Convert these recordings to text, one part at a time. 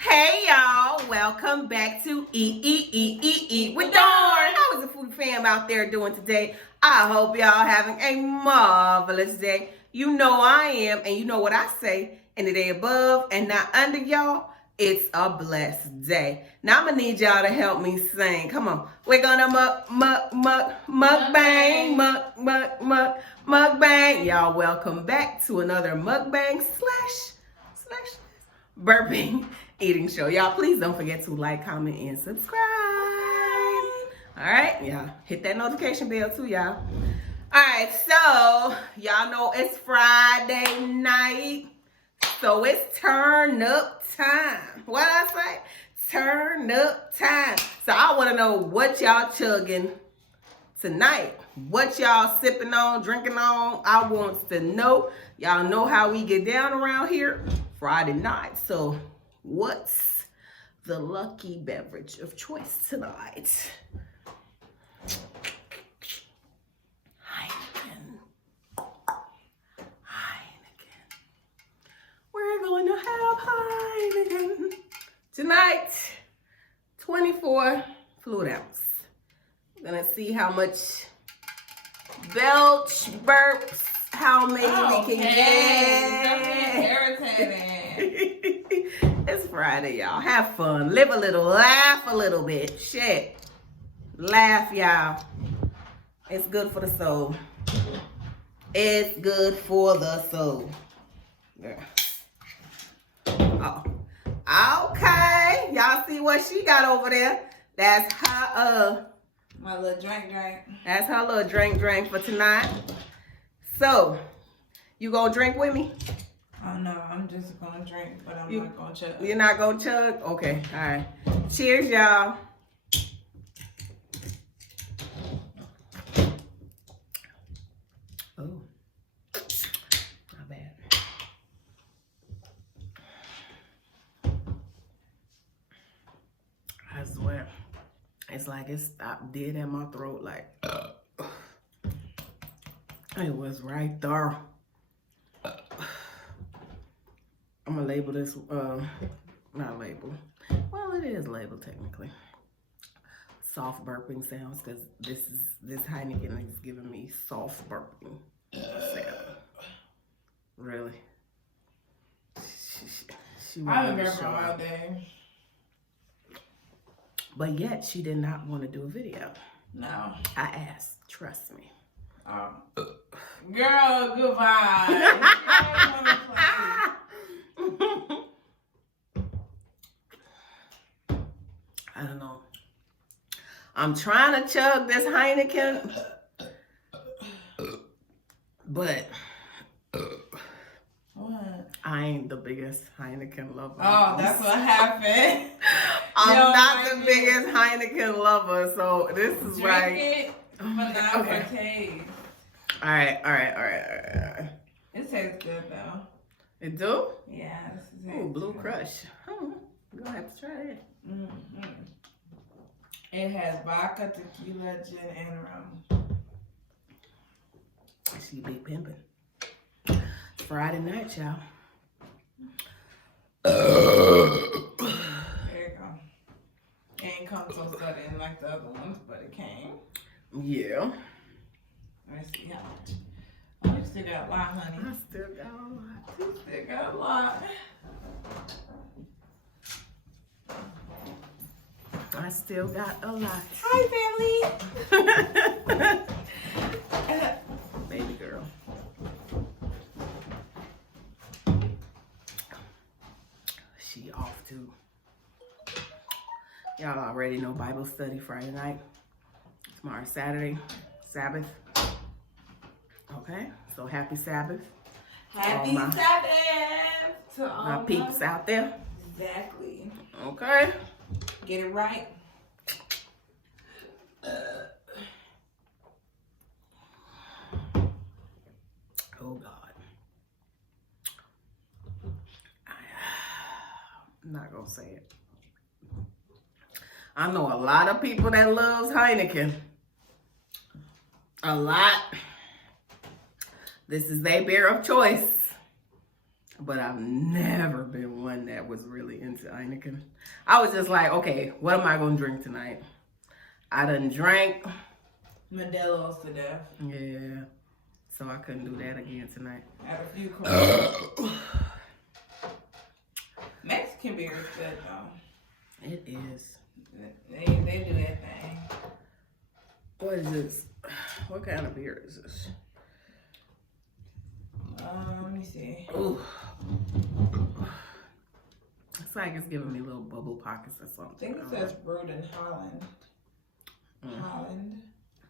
Hey y'all, welcome back to Eat with Dawn. How is the food fam out there doing today? I hope y'all having a marvelous day. You know I am, and you know what I say, and the day above and not under y'all, it's a blessed day. Now I'm gonna need y'all to help me sing. Come on, we're gonna mukbang. Y'all welcome back to another mukbang slash burping eating show. Y'all please don't forget to like, comment, and subscribe. All right, y'all hit that notification bell too, y'all. All right, so y'all know it's Friday night, so it's turn up time. What I say? Turn up time. So I want to know what y'all chugging tonight. What y'all sipping on, drinking on. I want to know. Y'all know how we get down around here Friday night. So what's the lucky beverage of choice tonight? Heineken. We're going to have Heineken tonight. 24 fluid ounce. We're going to see how much belch, burps, how many we can get. It's Friday, y'all. Have fun. Live a little. Laugh a little bit. Shit. Laugh, y'all. It's good for the soul. It's good for the soul. Yeah. Oh. Okay. Y'all see what she got over there? That's her, my little drink. That's her little drink for tonight. So, you gonna drink with me? Oh no, I'm just gonna drink, but I'm not gonna chug. You're not gonna chug? Okay, all right. Cheers, y'all. Oh, not bad. I swear, it's like it stopped dead in my throat, like it was right there. I'm gonna label this, not label. Well, it is labeled technically. Soft burping sounds, because this Heineken is giving me soft burping sound. Really? I've been burping all day. But yet, she did not want to do a video. No. I asked, trust me. Girl, goodbye. I don't know. I'm trying to chug this Heineken, but what? I ain't the biggest Heineken lover. Oh, that's what happened. I'm not the biggest Heineken lover, so this is Drink it, but not okay. for taste. All right. It tastes good though. It do? Yeah. Ooh, Blue Crush. I'm gonna have to try it. Mm-hmm. It has vodka, tequila, gin, and rum. She be pimping. Friday night, y'all. There you go. It ain't come so sudden like the other ones, but it came. Yeah. Let's see how much. Oh, you still got a lot, honey. I still got a lot. You still got a lot. I still got a lot. Hi, family. Baby girl. She off too. Y'all already know Bible study Friday night. Tomorrow Saturday, Sabbath. Okay, so happy Sabbath. Happy Sabbath to all my peeps out there. Exactly. Okay. Get it right. Oh God. I'm not gonna say it. I know a lot of people that loves Heineken. A lot. This is their beer of choice. But I've never been one that was really into Heineken. I was just like, okay, what am I going to drink tonight? I done drank Modelo's to death. Yeah. So I couldn't do that again tonight. Had a few cold. Mexican beer is good though. It is. They do that thing. What is this? What kind of beer is this? Let me see. Ooh. It's like it's giving me little bubble pockets or something. I think it says brewed in Holland. Holland.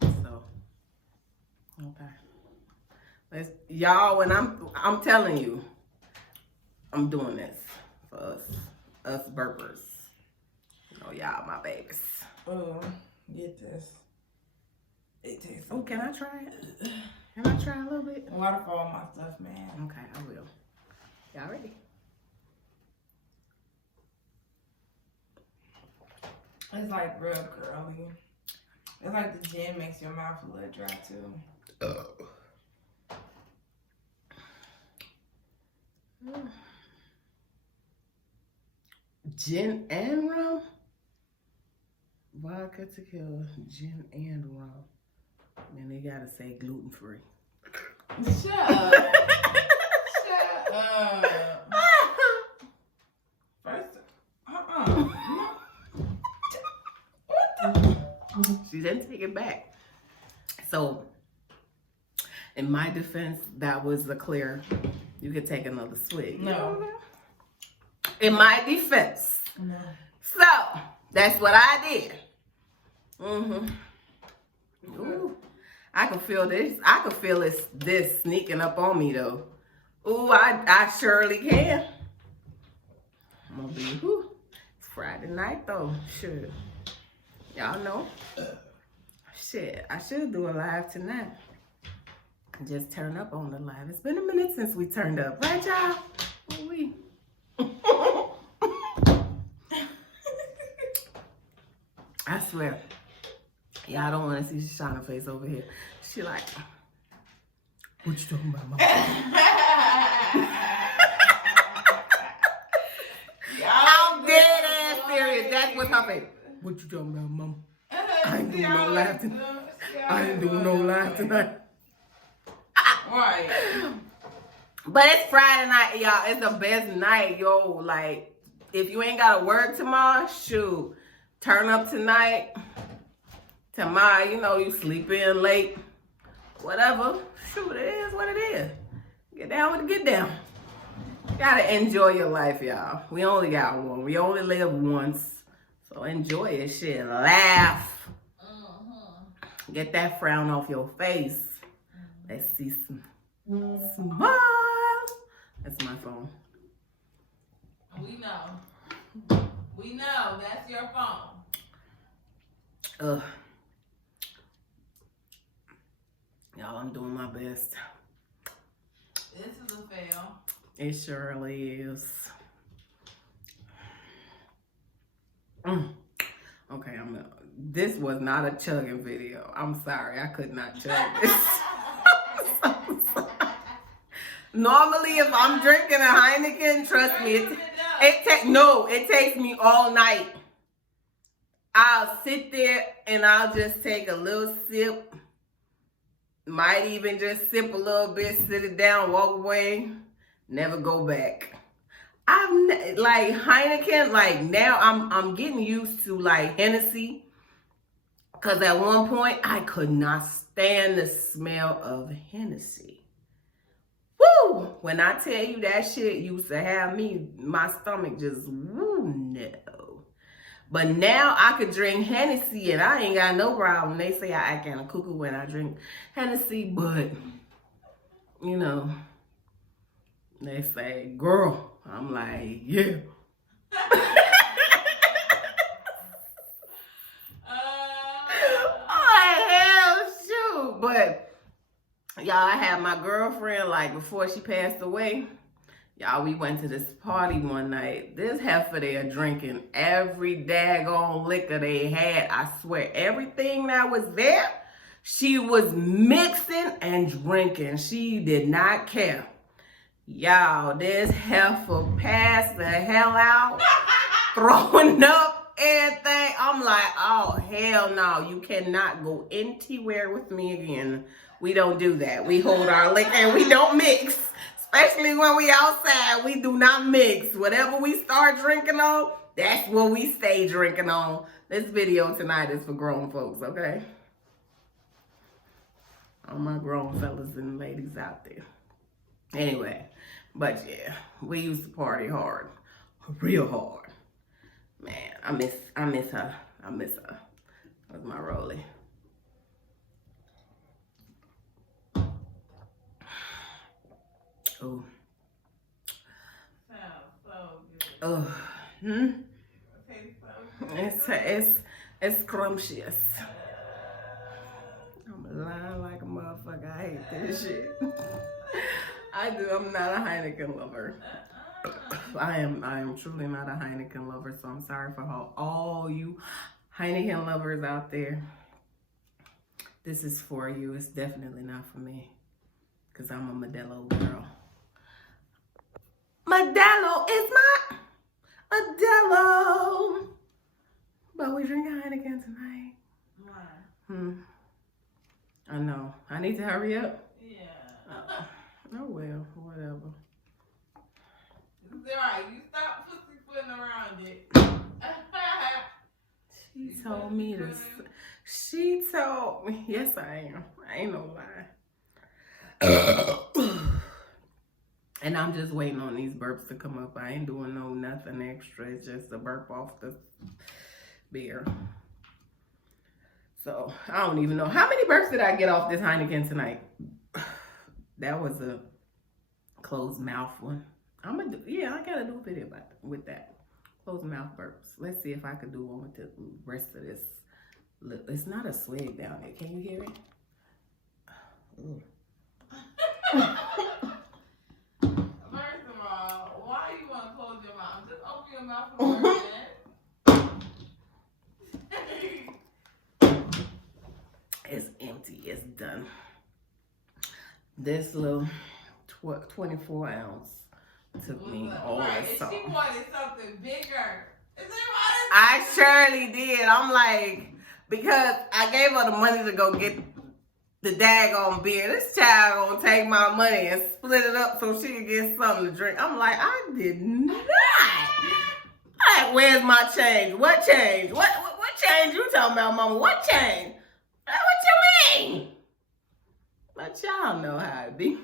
So, okay. Y'all, when I'm telling you, I'm doing this for us burpers. You know, y'all my babies. Oh, get this. It tastes. Oh, can I try it? Can I try a little bit? Waterfall my stuff, man. Okay, I will. Y'all ready? It's like real curly. It's like the gin makes your mouth a little dry too. Gin and rum? Vodka, tequila, gin and rum. And they gotta say gluten free. Shut up. Shut up. First, What the? She didn't take it back. So, in my defense, that was the clear. You could take another swig. No. In my defense. No. So, that's what I did. Ooh, I can feel this. I can feel this sneaking up on me though. Ooh, I surely can. I'm gonna be, it's Friday night though. Sure. Y'all know. Shit, I should do a live tonight. Just turn up on the live. It's been a minute since we turned up. Right, y'all? Ooh-wee. I swear. Y'all don't want to see Shoshana's face over here. She like, what you talking about, Mom? I'm dead ass serious. That's what's her face. What you talking about, Mom? I ain't doing no live tonight. I ain't doing no live tonight. Right. But it's Friday night, y'all. It's the best night, yo. Like, if you ain't got to work tomorrow, shoot. Turn up tonight. Tomorrow, you know, you sleep in late. Whatever. Shoot, it is what it is. Get down with the get down. You gotta enjoy your life, y'all. We only got one. We only live once. So enjoy it, shit. Laugh. Get that frown off your face. Let's see some smile. That's my phone. We know. We know. That's your phone. Y'all, I'm doing my best. This is a fail. It surely is. Okay, this was not a chugging video. I'm sorry, I could not chug this. I'm so sorry. Normally, if I'm drinking a Heineken, trust me, it takes me all night. I'll sit there and I'll just take a little sip. Might even just sip a little bit, sit it down, walk away, never go back. I'm like Heineken, like now I'm getting used to like Hennessy. Cause at one point I could not stand the smell of Hennessy. Woo! When I tell you that shit used to have me, my stomach just, woo, no. But now I could drink Hennessy and I ain't got no problem. They say I act kind of cuckoo when I drink Hennessy, but, you know, they say, girl. I'm like, yeah. Oh, hell, shoot. But, y'all, I had my girlfriend, like, before she passed away. Y'all, we went to this party one night. This heifer there drinking every daggone liquor they had. I swear, everything that was there, she was mixing and drinking. She did not care. Y'all, this heifer passed the hell out, throwing up everything. I'm like, oh, hell no. You cannot go anywhere with me again. We don't do that. We hold our liquor and we don't mix. Especially when we outside, we do not mix. Whatever we start drinking on, that's what we stay drinking on. This video tonight is for grown folks, okay? All my grown fellas and ladies out there. Anyway, but yeah, we used to party hard. Real hard. Man, I miss her. I miss her. That was my rollie. Oh. Sounds so good. Oh. Tastes so good. It's scrumptious. I'm lying like a motherfucker. I hate this shit. I do. I'm not a Heineken lover. I am truly not a Heineken lover, so I'm sorry for all you Heineken lovers out there. This is for you. It's definitely not for me, because I'm a Modelo girl. Modelo is my Modelo. But we drink Heineken tonight. Why? I know. I need to hurry up. Yeah. Oh well, whatever. It's alright. You stop pussyfooting around it. She told me to. She told me. Yes, I am. I ain't no lie. And I'm just waiting on these burps to come up. I ain't doing nothing extra. It's just a burp off the beer. So I don't even know how many burps did I get off this Heineken tonight. That was a closed mouth one. I gotta do a video with that. Closed mouth burps. Let's see if I can do one with the rest of this. Look, it's not a swig down there. Can you hear it? Ooh. First of all, why you want to close your mouth? Just open your mouth and burp it. It's empty. It's done. This little 24 ounce took me all this song. She wanted something bigger. I surely did. I'm like, because I gave her the money to go get the daggone beer. This child gonna take my money and split it up so she can get something to drink. I'm like, I did not. Like, where's my change? What change? What change you talking about, mama? What change? What you mean? But y'all know how it be.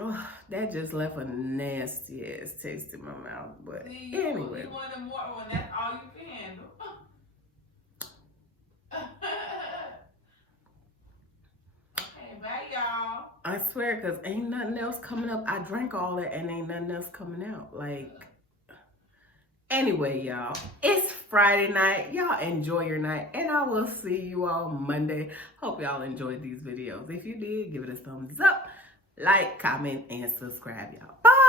Oh, that just left a nasty ass taste in my mouth. But see, anyway. You wanted more when that's all you can handle. Okay, bye y'all. I swear, because ain't nothing else coming up. I drank all that and ain't nothing else coming out. Like, anyway, y'all, it's Friday night. Y'all enjoy your night, and I will see you all Monday. Hope y'all enjoyed these videos. If you did, give it a thumbs up, like, comment, and subscribe, y'all. Bye.